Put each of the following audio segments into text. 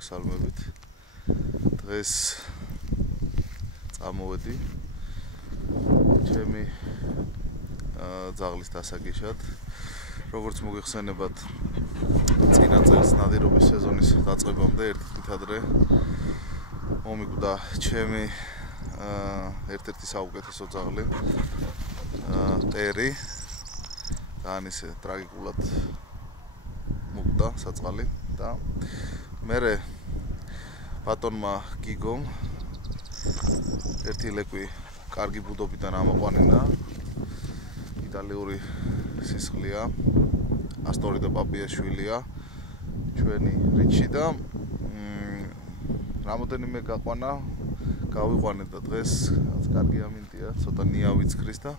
მოგესალმებით. დღეს წამოვედი ჩემი ძაღლის დასაგიშად. როგორც მოგეხსენებათ, წინა წელს ნადირობის სეზონის დაწყებამდე ერთ თვით ადრე მომიკვდა ჩემი ერთ-ერთი საუკეთესო ძაღლი ტერი. ძალიან ისე ტრაგიკულად მოკვდა საწყალი და მერე ბატონმა გიგომ ერთი ლეკვი კარგი ბუდობიდან ამოყვანინა. იტალიური სისხლია, ასტორი და პაპიაშვილია, ჩვენი რიჩი და რამოდენიმე გაყვანა, გავიყვანეთ და დღეს კარგი ამინდია, ცოტა ნია ვიძქრის და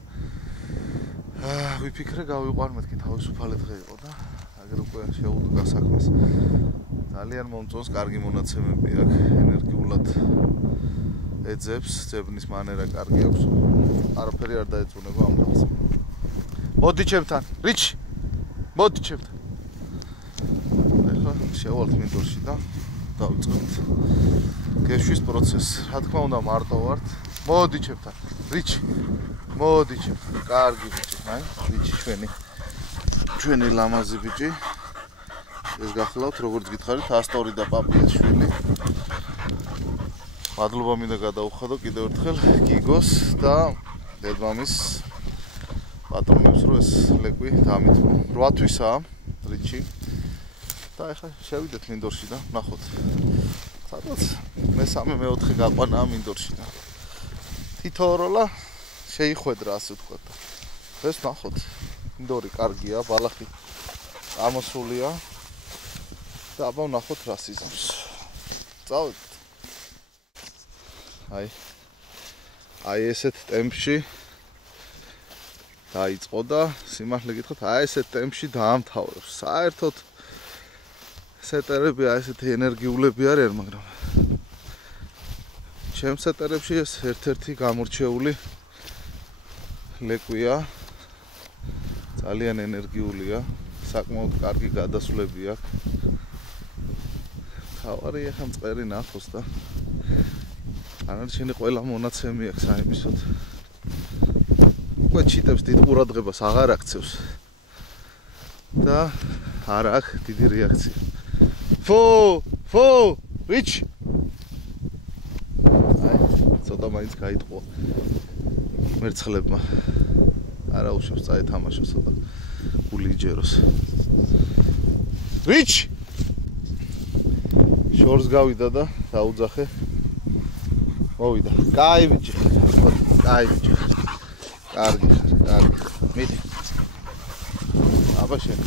ვიფიქრე გავიყვან მეთქი თავისუფალი დღე იყო და აგერ უკვე შეუდგა საქმეს. ძალიან მომწონს, კარგი მონაცემები აქვს, ენერგიულად ეძებს, ძებნის მანერა კარგი აქვს. არაფერი არ დაეწუნება ამ დღეს. მოდი ჩემთან, რიჩი. მოდი ჩემთან. ეხლა შევალთ მინდორში და დავიწყებთ გეშვის პროცესს. რა თქმა უნდა, მარტო ვართ. მოდი ჩემთან, რიჩი. მოდი ჩემთან. კარგი ბიჭი, აი, რიჩი ჩვენი ლამაზი ბიჭი. ეს გახლავთ, როგორც გითხარით, ასტორი და პაპიაშვილი. მადლობა მინდა გადაუხადო კიდევ ერთხელ გიგოს და დედმამის პატრონებს, რომ ეს ლეკვი დამითმო. 8 თვისაა რიჩი. და ეხლა შევიდეთ მინდორში და ნახოთ. სადაც მესამე მეოთხე გაყვანაა მინდორში და თითო როლა შეიხვედრა, ასე ვთქვათ. ეს ნახოთ. მინდორი კარგია, ბალახი ამოსულია. და აბა ნახოთ რა სიზამს. წავედით. აი ესეთ ტემპში დაიწყო და სიმართლე გითხრათ, აი ესეთ ტემპში დაამთავრებს. საერთოდ სეტერები ესეთი ენერგიულები არიან, მაგრამ ჩემ სეტერებში ეს ერთ-ერთი გამორჩეული ლეკვია. ძალიან ენერგიულია, საკმაოდ კარგი გადასვლები აქვს. თავარი ახლა მწყერი ნახოს და ანარჩენი ყველა მონაცემი აქვს საიმისოდ. უკვე ჩიტებს დიდ ყურადღებას აღარ აქცევს და არ აქვს დიდი რეაქცია. ფო, რიჩი. აი, ცოტა მაინც გაიტყვა მერცხლებმა. არა უშავს წაეთამაშოს ცოტა გული იჯეროს. რიჩი. შორს გავიდა და დაუძახე. მოვიდა. კაი ბიჭი. კაი ბიჭი. კარგი. მიდი. აბა შენ.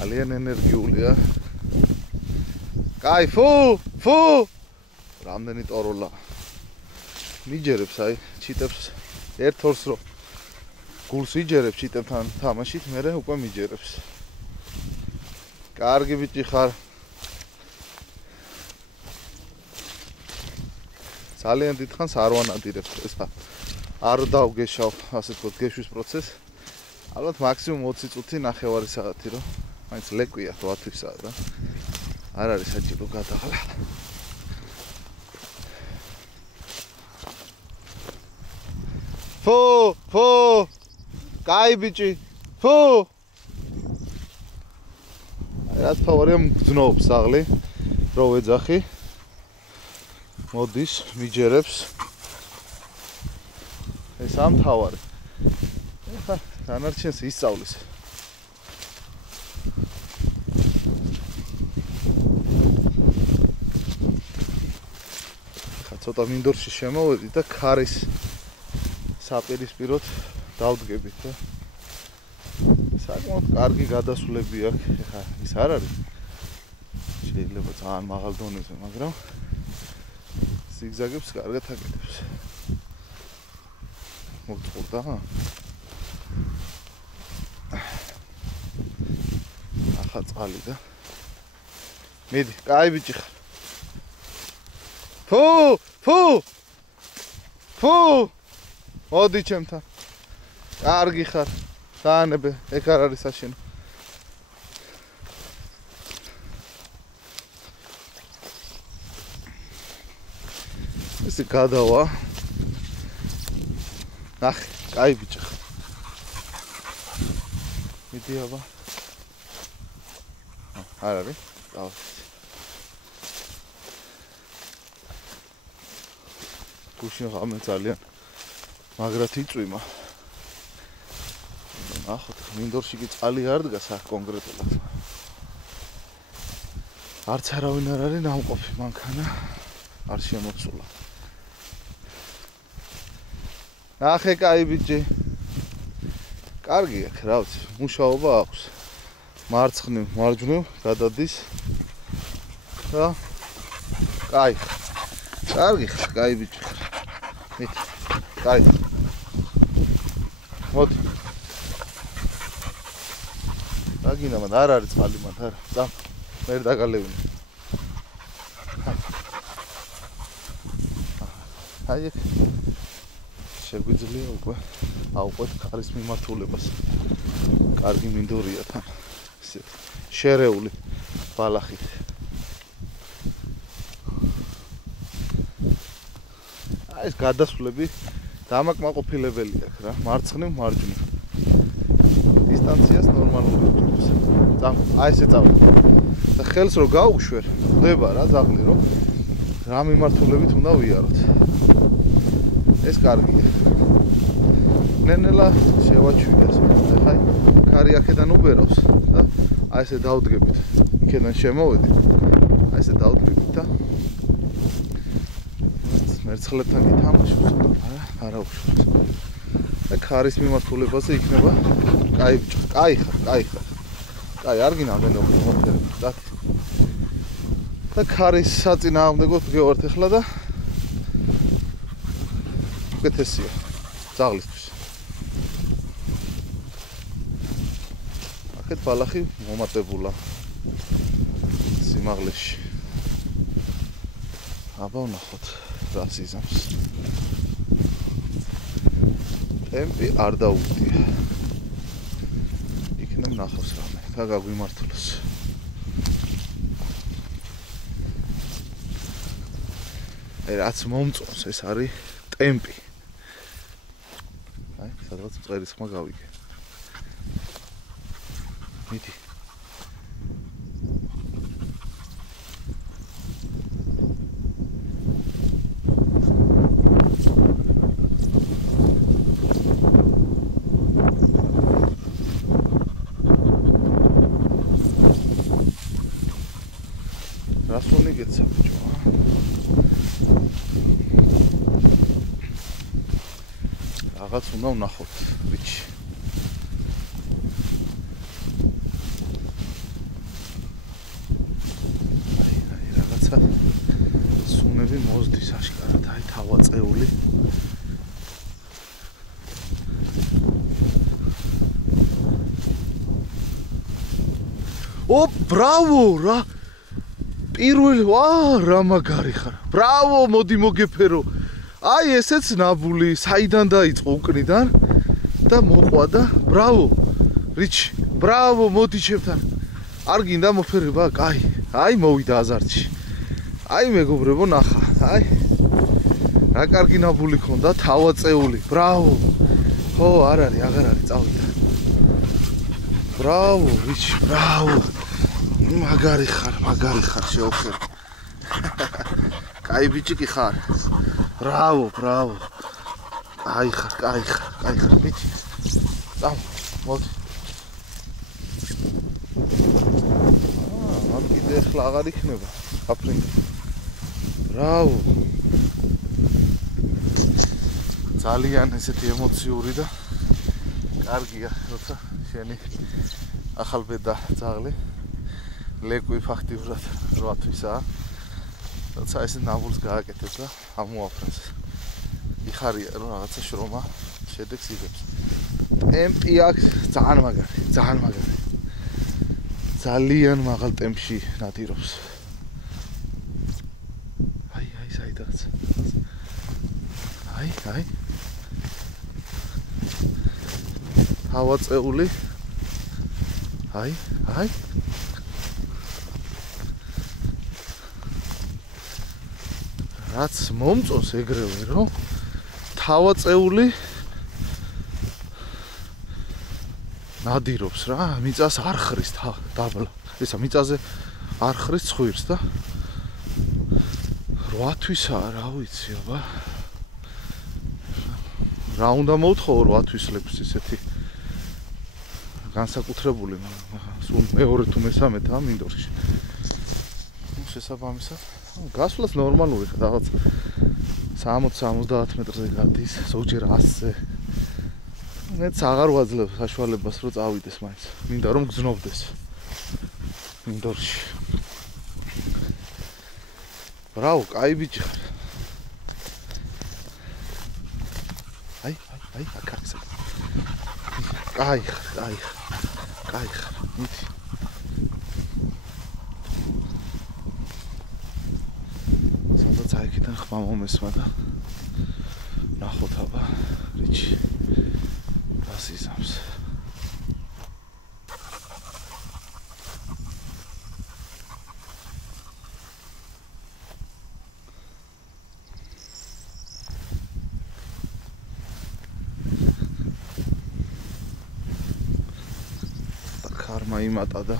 ძალიან ენერგიულია. კაი, ფუ! რამდენი ტოროლა. მიჯერებს აი, ჩიტებს ერთ-ორს რო გულს იჯერებს ჩიტებთან თამაშით, მერე უკვე მიჯერებს. კარგი ბიჭი ხარ. ძალიან დიდხანს არ ვანადირებს ეს არ დავგეშავ, ასე ვთქვათ, გეშვის პროცესს. ალბათ მაქსიმუმ 20 წუთი, ნახევარი საათი რო მაინც ლეკვია 8 თვისაა და არ არის საჭირო გადაღლა. ფო! კაი ბიჭი, ფო! რაც ფავორია მგზნობს ძაღლი, რო ვეძახი. მოდის, მიჯერებს. ეს ამთავარი. ეხლა დანარჩენს ისწავლის. ცოტა მინდორში შემოვედი და ქარის საპირისპიროდ დავდგებით და საკმაოდ კარგი გადასვლები აქვს. ეხლა ის არ არის შეიძლება ძალიან მაღალ დონეზე, მაგრამ ზიგზაგებს კარგად აკეთებს. მოგწყურდა? ახლა წყალი და მიდი, კაი ბიჭი ხარ. ფუ! მოდი ჩემთან. კარგი ხარ. დაანებე, ეგ არ არის საშინო. ესე გადავა. ნახე, კაი ბიჭი ხარ. მიდი აბა. არ არის? დავა. გუშინ ღამე ძალიან მაგრად იწვიმა. ნახოთ, მინდორში კი წალი არ დგას აქ კონკრეტულად. არც არავინ არ არის ნამყოფი მანქანა არ შემოცულა. ნახე კაი ბიჭი. კარგი აქ რა ვიცი, მუშაობა აქვს. მარცხნივ, მარჯვნივ გადადის. და კაი. კარგი ხარ, კაი ბიჭი. მიდი. კაი. მოდი. დაგინა მან არ არის წყალი მან არა. წამ. მე დაგალევინე. აი ეგ შეგვიძლია უკვე აუყვეთ კარის მიმართულებას. კარგი მინდორია თან. ისე შერეული ბალახით. აი ეს გადასვლები დამაკმაყოფილებელი აქვს რა. მარცხნივ, მარჯვნივ. დისტანციას ნორმალური ვუწევს. წამ, აი ესე წავ. და ხელს რო გაუშვერ, ხდება რა ზაღლი რომ რა მიმართულებით უნდა ვიაროთ. ეს კარგია. ნენელა შევაჩვიდეს. ახლა კარი აქედან უბერავს და აი ესე დავდგებით. იქედან შემოვედი. აი ესე დავდგებით და მერცხლებთან კი თამაშობს, არა უშავს. და კარის მიმართულებაზე იქნება კაი ბიჭო, კაი ხარ, კაი ხარ. კაი, არ გინამდვილო მომხდები, და და კარის საწინააღმდეგოდ გევართ ახლა და უკეთესია ძაღლისთვის. აქეთ ბალახი მომატებულა სიმაღლეში. აბა ვნახოთ რა სიზამს. ტემპი არ დაუვდია. იქნებ ნახოს რამე და გაგვიმართლოს. რაც მომწონს ეს არის ტემპი. აი, სადღაც მწყერის ხმა გავიგე. მიდი. რასული გეცა ბიჭო. რაღაც უნდა ვნახოთ, ბიჭი. აი, რაღაცა სუნები მოზდის აშკარად, აი თავაწეული. ო, ბრავო რა! პირველი, რა მაგარი ხარ. ბრავო, მოდი მოგეფერო. აი ესეც ნაბული, საიდან დაიწყო უკნიდან და მოყვა და ბრავო. რიჩი, ბრავო, მოდი ჩემთან. არ გინდა მოფერება, კაი. აი მოვიდა აზარტში. აი მეგობრებო, ნახა. აი. რა კარგი ნაბული ქონდა, თავაწეული. ბრავო. ხო, არ არის, აღარ არის, წავიდა. ბრავო, რიჩი, ბრავო. მაგარი ხარ, შეოხერ. კაი ბიჭი კი ხარ. ბრავო, ბრავო. კაი ხარ, ბიჭი. წამ, მოდი. ამ კიდე ახლა აღარ იქნება. აფრინგი. ბრავო. ძალიან ესეთი ემოციური და კარგია, როცა შენი ახალბედა ძაღლი ლეკვი ფაქტიურად 8 თვისაა. როცა ესე ნაბულს გააკეთებს და ამოაფრენს. იხარია რომ რაღაცა შრომა შედეგს იღებს. ტემპი აქვს ძალიან მაგარი. ძალიან მაღალ ტემპში ნადირობს. საიდაც. აი. თავაწეული. აი. რაც მომწონს ეგრევე, რომ თავაწეული ნადირობს რა, მიწას არ ხრის დაბლა. ესა მიწაზე არ ხრის ცხვირს და 8 თვისაა, რა ვიცი, აბა. რა უნდა მოვთხოვო 8 თვისლებს ისეთი განსაკუთრებული, სულ მეორე თუ მესამეთა მინდორში. შესაბამისად, გასვლაც ნორმალური ხა, რაღაც 60-70 მეტრზე გადის, ზოგჯერ 100-ზე. მეც აღარ ვაძლევ საშუალებას, რომ წავიდეს მაინც. მინდა რომ გზნობდეს მინდორში. ბრავო, კაი ბიჭი ხარ. აი, აკარცა. კაი ხარ. მიდი. სადაც აიქიდან ხმა მომესმა და ნახოთ აბა, რიჩი. გასიზამს. ხარმა იმატა და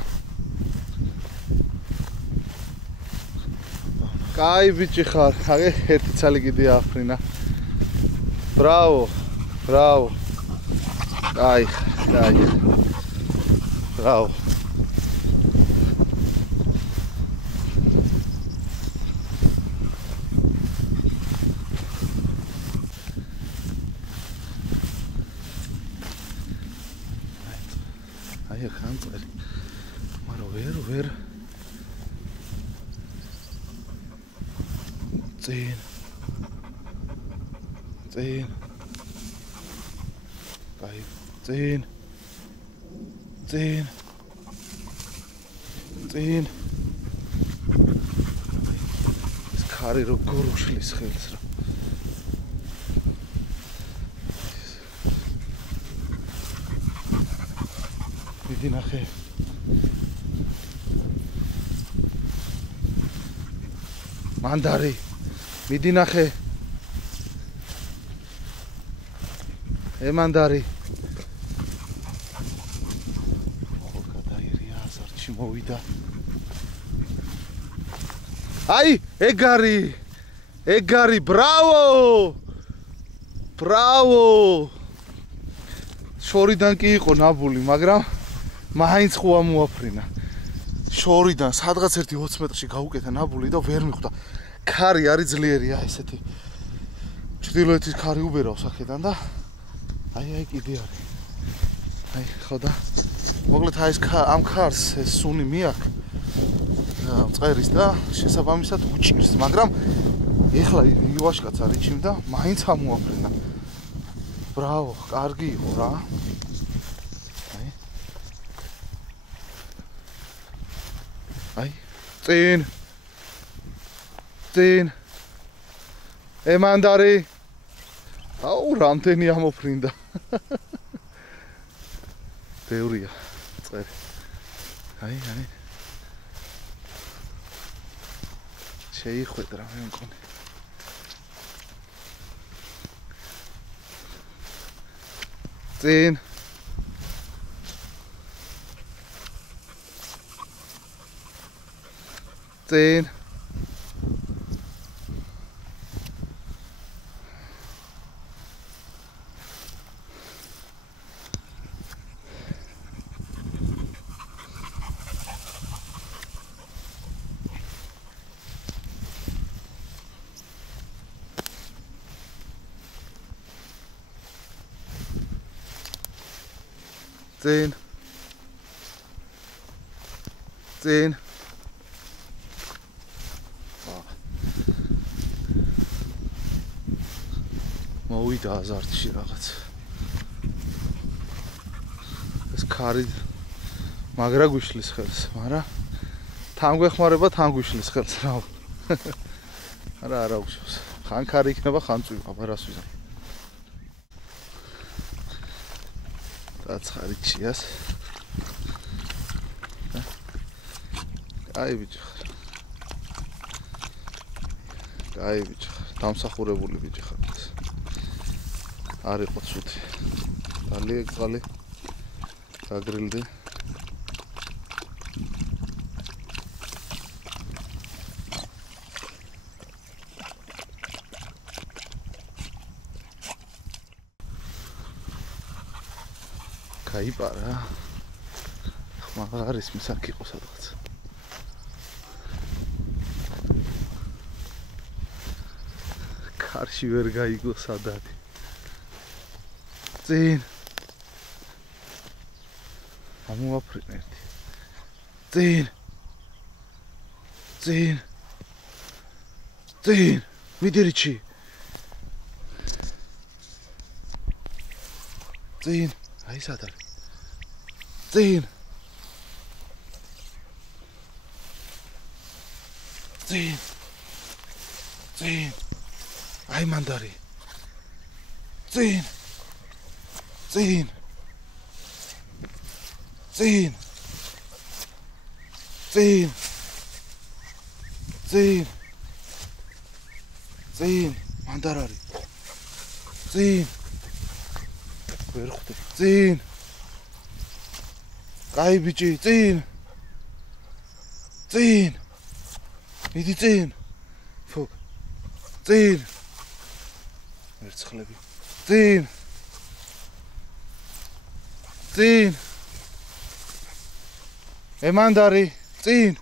კაი ბიჭი ხარ, აგე ერთი ცალი კიდე აფრინა. ბრავო. კაი. ბრავო. აი ხანწერი. მაგრამ ვერ წინ კაი წინ ეს ხარი როგორ უშლის ხელს რა. მიდი ნახე. მანდარი მიდი ნახე. მანდარი. ხო გადაირია აზარში მოვიდა. აი, ეგარი, ბრავო! შორიდან კი იყო ნაბული, მაგრამ მაინც ხო ამოაფრინა. შორიდან სადღაც ერთი 20 მეტრში გაუკეთა ნაბული და ვერ მიხვდა. ქარი არის ძლიერია ესეთი. ჩრდილოეთის ქარი უბერავს აქედან და აი კიდე არის. აი ხო და მოკლედ აი ეს ამ ქარს ეს სუნი მიაქ მწყერის და შესაბამისად უჭირს, მაგრამ ეხლა ივაშკაც არის ჩიმ და მაინც ამოაფრინა. ბრავო, კარგი იყო რა. აი წინ მანდარი. აუ რამდენი ამოფრინდა. ბევრია წერი. აი შეიხვედრა მე მგონი. წინ მოვიდა აზარტში რაღაც. ეს ქარი მაგრა გვიშლის ხელს, მაგრამ თან გვეხმარება, თან გვიშლის ხელს რა. არა უშავს. ხანქარი იქნება, ხან წვივა, აბა რას ვიზამ. დაცხარი ჩიას. აი ბიჭო. აი ბიჭო, დამსახურებული ბიჭი ხარ. არ იყო ცუდი. დალი ეგ გაგრილდი. გაიპარა. ხმა არის მისაკ იყო სადღაც. კარში ვერ გაიგო სადარი. წინ. ამოაფრინე ერთი. წინ. წინ. წინ. მიდირიჩი. წინ. აი სადარი. წინ. წინ. წინ. აი მანდარი. წინ. წინ. წინ. წინ. წინ. წინ. მანდარარი. წინ. ვერ ხვდები. წინ. კაი ბიჭი, წინ. წინ. მიდი წინ. ფუ. წინ. ერცხლები. წინ. წინ. ემანდარი, წინ.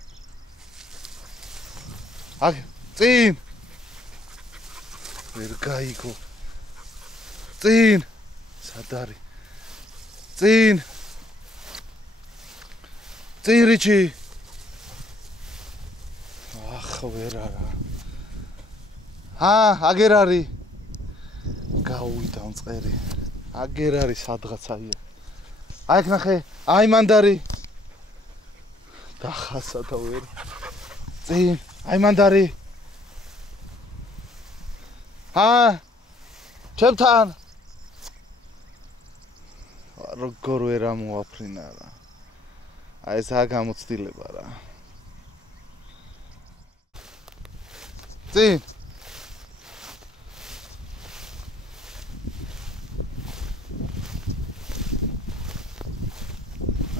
აგ, წინ. ვერ გაიგო. წინ. სადარი. წინ. წინ რიჩი. ახ, ვერ არა. აგერ არის. გაუვიდა მწყერი. აგერ არის სადღაცაია. აი ნახე, აი მანდარი. დახასა და ვერ. წინ, აი მანდარი. ჩემთან. როგორ ვერ ამოაფრინა რა. აი ეს გამოცდილება რა. წინ.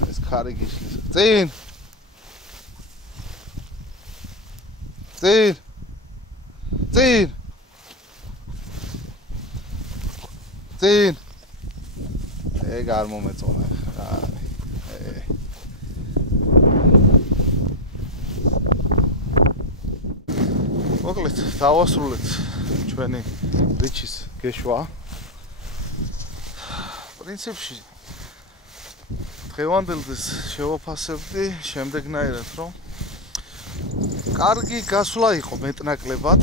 ეს ხარი გიშლის. წინ. წინ. წინ. წინ. ეგ არ მომეწონა რა. მოკლედ, დავასრულეთ ჩვენი რიჩის გეშვა. პრინციპში დღევანდელს შევაფასებდი შემდეგნაირად, რომ კარგი გასვლა იყო მეტნაკლებად.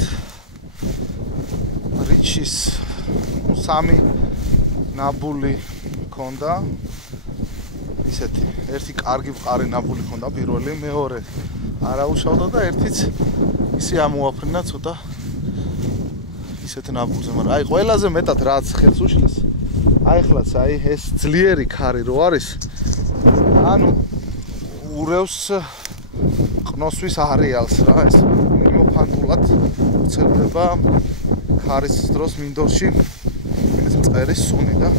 რიჩის 3 ნაბული ქონდა. ისეთი ერთი კარგი მყარი ნაბული ქონდა პირველი, მეორე არაუშავდა და ერთიც ისე ამოაფრინა ცოტა ისეთ ნაბულზე, მაგრამ აი ყველაზე მეტად რაც ხელს უშლის, აი ხლაც აი ეს ძლიერი ქარი რო არის, ანუ ურევს ყნოსვის არეალს რა, ეს მიმოფანტულად ვრცელდება ქარის დროს მინდორში ეს მწერის სუნი და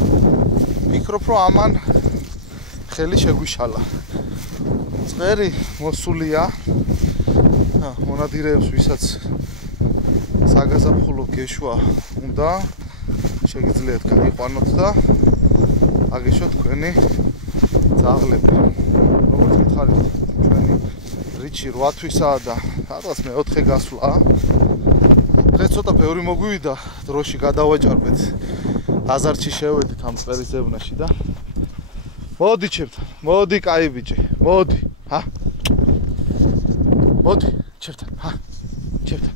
ვფიქრობ, რომ ამან ხელი შეგვიშალა. მწერი მოსულია მონადირეებს, ვისაც საგაზაფხულო გეშვა უნდა, შეგიძლიათ გაიყვანოთ და აგეშოთ თქვენი ძაღლები. როგორც გითხარით, ჩვენი რიჩი 8 თვისაა და რაღაც მე-4 გასვლაა. დღეს ცოტა ბევრი მოგვივიდა, დროში გადავაჭარბეთ. აზარჩი შევედით ამ მწერის ზევნაში და მოდი ჩემთან, მოდი კაი ბიჭი, მოდი, მოდი ჩემთან, ჩემთან,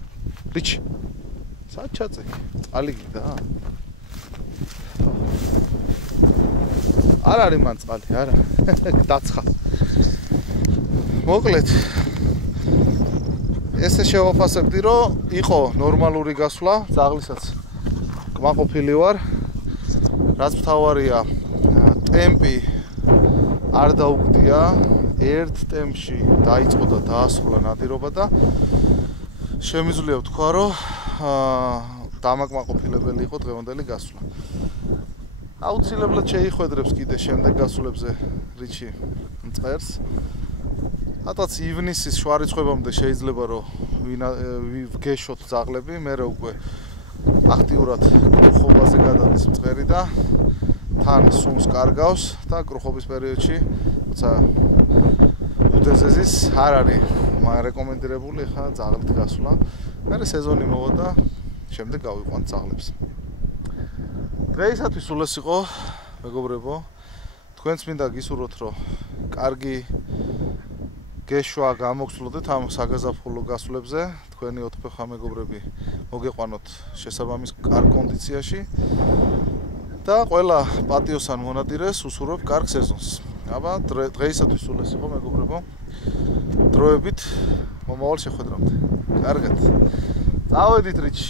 ბიჭი, სად ჩაწე, წყალი გიდა? არ არის მან წყალი, არა, დაცხა. მოკლედ, ესე შევაფასებდი, რომ იყო ნორმალური გასვლა, ძაღლისაც კმაყოფილი ვარ. რაც მთავარია, ტემპი არ დაუგდია, ერთ ტემპში დაიწყო და დაასრულა ნადირობა და შემიძლია ვთქვა, რომ დამაკმაყოფილებელი იყო დღევანდელი გასვლა. აუცილებლად შეიხვედრებს კიდე შემდეგ გასვლებზე რიჩი მწყერს. რატაც ივნისის შვარიცხვებამდე შეიძლება რომ ვგეშოთ ძაღლები, მე უკვე აქტიურად კრუხობაზე გადადის მწყერი და თან სუნს კარგავს და კრუხობის პერიოდში როცა უდეზეზის არ არის რეკომენდირებული ხა ძაღლით გასვლა. მე სეზონი მოვა და შემდეგ გავიყვანთ ძაღლებს. დღეისათვის სულ ეს იყო, მეგობრებო. თქვენც მინდა გისურვოთ, რომ კარგი გეშვა გამოგცლოდეთ ამ საგაზაფხულო გასვლებზე. თქვენი ოთხფეხა მეგობრები მოგეყვანოთ შესაბამის კარგ კონდიციაში და ყველა პატიოსან მონადირეს უსურვებ კარგ სეზონს. აბა დღეისათვის სულ ეს იყო, მეგობრებო. დროებით მომავალ შეხვედრამდე. კარგად. წავედით რიჩი.